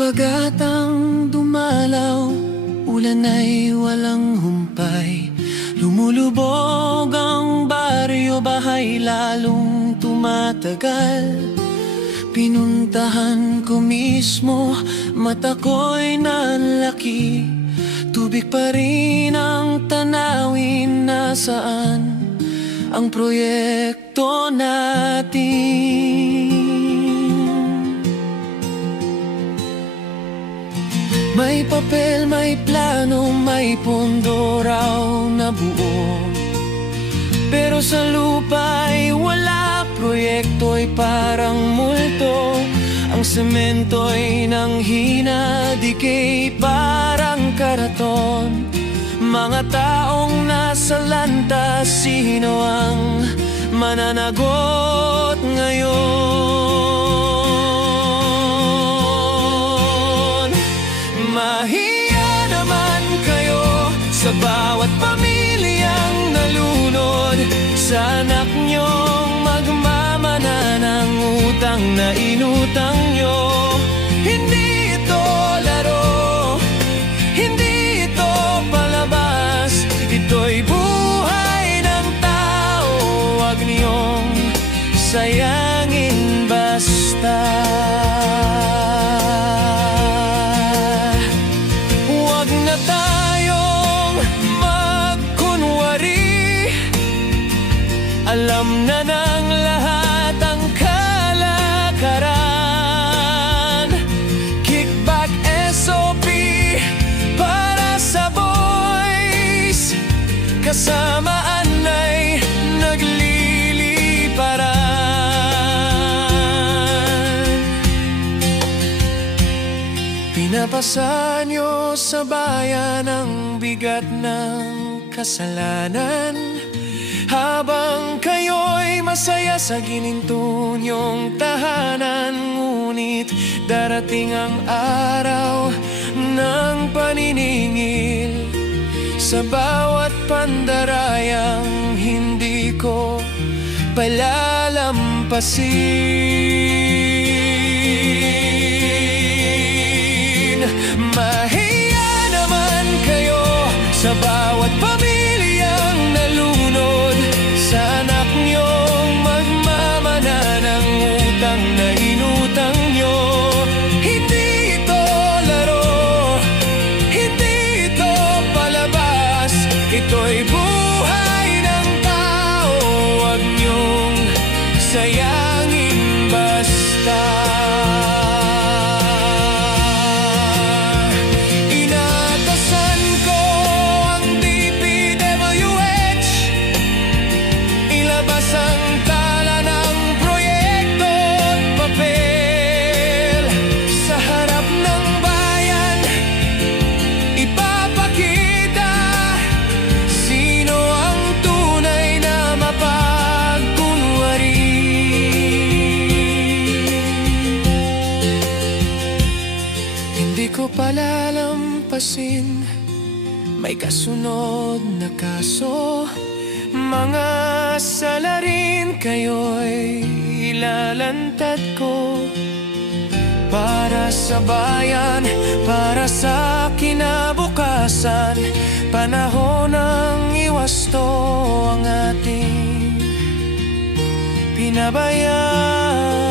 Habagatang dumalaw, ulan ay walang humpay. Lumulubog ang baryo, bahay lalong tumatagal. Pinuntahan ko mismo, mata ko'y nanlaki. Tubig pa rin ang tanawin, nasaan ang proyekto natin? May papel, may plano, may pondo raw na buo. Pero sa lupa'y wala, proyekto'y parang multo. Ang semento'y nanghina, dikey parang karaton. Mga taong nasa landas, sino ang mananagot ngayon? Mahiya naman kayo sa bawat pamilyang nalunod sa anak niyong magmamana ng utang na inutang niyo. Hindi ito laro, hindi ito palabas, ito'y buhay ng tao. Huwag niyong sayangin basta. Alam na ng lahat ang kalakaran. Kickback SOP para sa boys, kasamaan ay nagliliparan. Pinapasa niyo sa bayan ang bigat ng kasalanan, habang kayo'y masaya sa gininto niyong tahanan. Ngunit darating ang araw ng paniningil sa bawat pandarayang hindi ko palalampasin. Mahiya naman kayo sa bawat pamilyang nalunod sa anak niyong magmamana ng utang na inutang niyo. Hindi ito laro, hindi ito palabas, ito'y buhay ng tao. Huwag niyong sayangin basta. Hindi ko palalampasin, may kasunod na kaso. Mga salarin kayo'y ilalantad ko para sa bayan, para sa kinabukasan. Panahon ng iwasto ang ating pinabayaan.